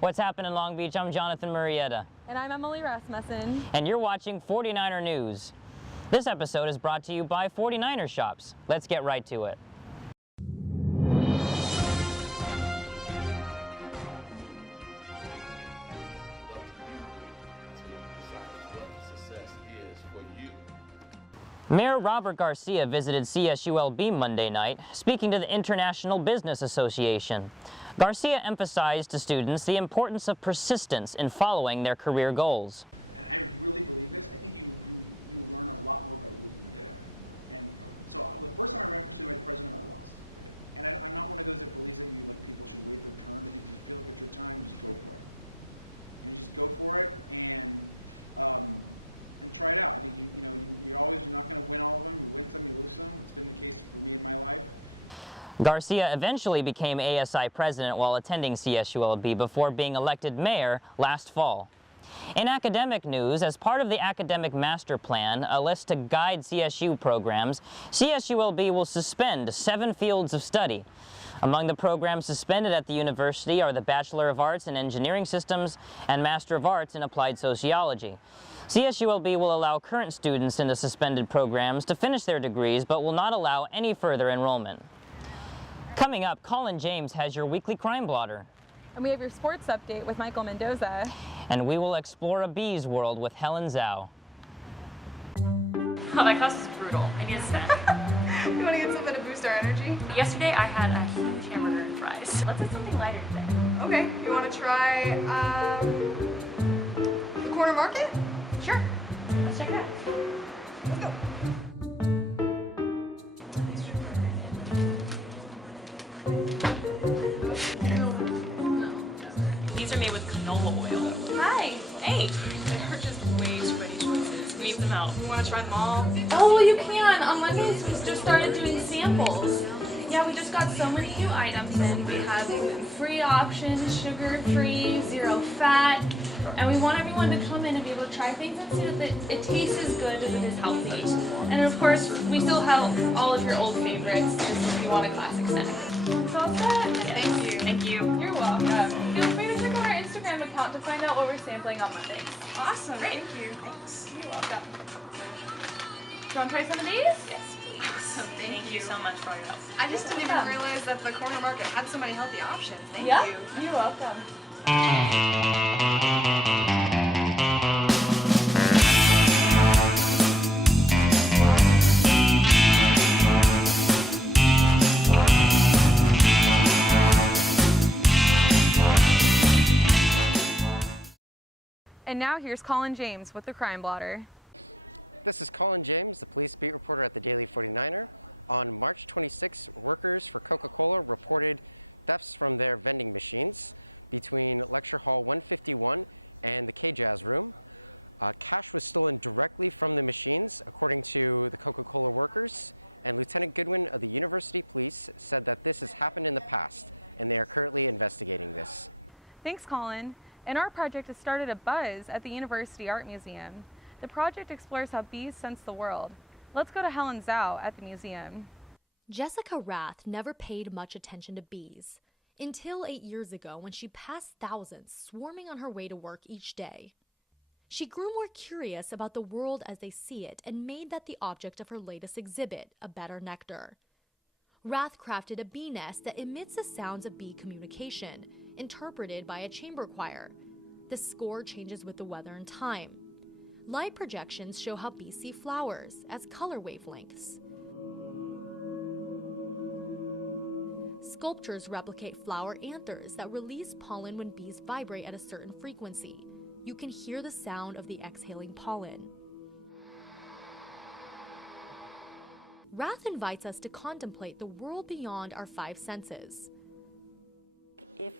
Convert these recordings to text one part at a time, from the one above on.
What's happening in Long Beach? I'm Jonathan Murrieta. And I'm Emily Rasmussen. And you're watching 49er News. This episode is brought to you by 49er Shops. Let's get right to it. Mayor Robert Garcia visited CSULB Monday night, speaking to the International Business Association. Garcia emphasized to students the importance of persistence in following their career goals. Garcia eventually became ASI president while attending CSULB before being elected mayor last fall. In academic news, as part of the Academic Master Plan, a list to guide CSU programs, CSULB will suspend 7 fields of study. Among the programs suspended at the university are the Bachelor of Arts in Engineering Systems and Master of Arts in Applied Sociology. CSULB will allow current students in the suspended programs to finish their degrees, but will not allow any further enrollment. Coming up, Colin James has your weekly crime blotter. And we have your sports update with Michael Mendoza. And we will explore a bee's world with Helen Zhao. Oh, that class was brutal. I need a snack. You want to get something to boost our energy? Yesterday I had a huge hamburger and fries. Let's have something lighter today. Okay, you want to try the corner market? Sure. Let's check it out. Let's go. These are made with canola oil. Hi. Hey. They're just way too many choices. Leave them out. You want to try them all? Oh, you can. On Mondays, we just started doing samples. Yeah, we just got so many new items in. We have gluten-free options, sugar-free, 0 fat, and we want everyone to come in and be able to try things and see that it tastes as good as it is healthy. And of course, we still have all of your old favorites, just if you want a classic snack. So all set? Thank you. Thank you. You're welcome. Feel free to check out our Instagram account to find out what we're sampling on Mondays. Awesome. Great. Thank you. Thanks. You're welcome. Do you want to try some of these? Yes, please. Thank you so much for all your help. I just didn't even realize that the corner market had so many healthy options. Thank Yeah, you. you're welcome. And now here's Colin James with the crime blotter. This is Colin James, the police beat reporter at the Daily 49er. On March 26, workers for Coca-Cola reported thefts from their vending machines between Lecture Hall 151 and the K-Jazz room. Cash was stolen directly from the machines, according to the Coca-Cola workers, and Lieutenant Goodwin of the University Police said that this has happened in the past, and they are currently investigating this. Thanks, Colin. And our project has started a buzz at the University Art Museum. The project explores how bees sense the world. Let's go to Helen Zhao at the museum. Jessica Rath never paid much attention to bees until 8 years ago when she passed thousands swarming on her way to work each day. She grew more curious about the world as they see it and made that the object of her latest exhibit, A Better Nectar. Rath crafted a bee nest that emits the sounds of bee communication, interpreted by a chamber choir. The score changes with the weather and time. Light projections show how bees see flowers as color wavelengths. Sculptures replicate flower anthers that release pollen when bees vibrate at a certain frequency. You can hear the sound of the exhaling pollen. Rath invites us to contemplate the world beyond our 5 senses. If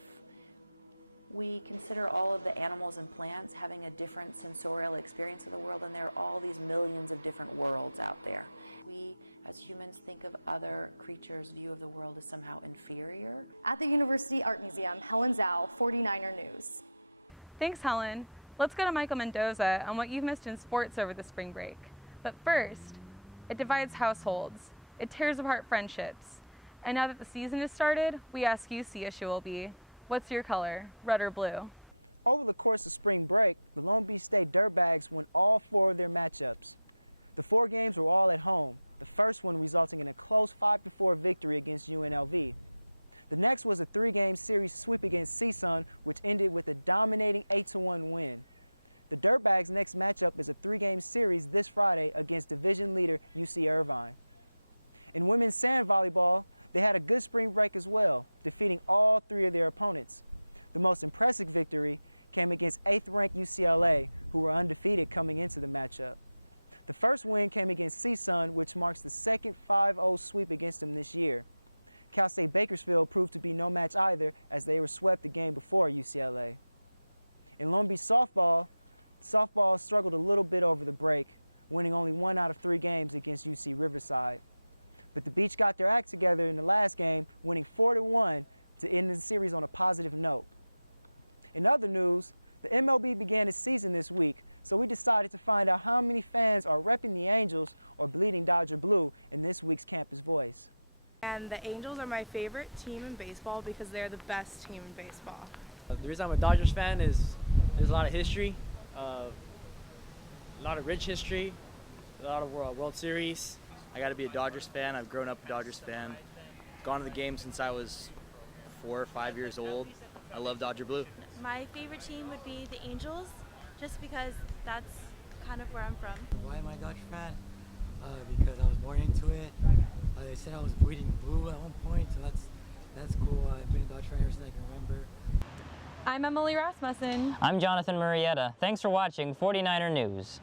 we consider all of the animals and plants having a different sensorial experience of the world, and there are all these millions of different worlds out there, we as humans think of other creatures' view of the world as somehow inferior. At the University Art Museum, Helen Zhao, 49er News. Thanks, Helen. Let's go to Michael Mendoza on what you've missed in sports over the spring break. But first, it divides households. It tears apart friendships. And now that the season has started, we ask you, CSULB, What's your color, red or blue? Over the course of spring break, the Long Beach State Dirtbags won all 4 of their matchups. The 4 games were all at home, the first one resulting in a close 5-4 victory against UNLV. The next was a 3-game series sweep against CSUN, which ended with a dominating 8-1 win. The Dirtbags' next matchup is a 3-game series this Friday against division leader UC Irvine. In women's sand volleyball, they had a good spring break as well, defeating all 3 of their opponents. The most impressive victory came against 8th-ranked UCLA, who were undefeated coming into the matchup. The first win came against CSUN, which marks the second 5-0 sweep against them this year. Cal State Bakersfield proved to be no match either, as they were swept the game before UCLA. In Long Beach softball struggled a little bit over the break, winning only 1 out of 3 games against UC Riverside. But the Beach got their act together in the last game, winning 4-1 to end the series on a positive note. In other news, the MLB began its season this week, so we decided to find out how many fans are repping the Angels or bleeding Dodger Blue in this week's Campus Boys. And the Angels are my favorite team in baseball because they're the best team in baseball. The reason I'm a Dodgers fan is there's a lot of history, a lot of rich history, a lot of World Series. I got to be a Dodgers fan. I've grown up a Dodgers fan. Gone to the game since I was 4 or 5 years old. I love Dodger Blue. My favorite team would be the Angels, just because that's kind of where I'm from. Why am I a Dodger fan? Because I was born into it. They said I was bleeding blue at one point, so that's cool. I've been a Dodger fan ever since I can remember. I'm Emily Rasmussen. I'm Jonathan Murrieta. Thanks for watching 49er News.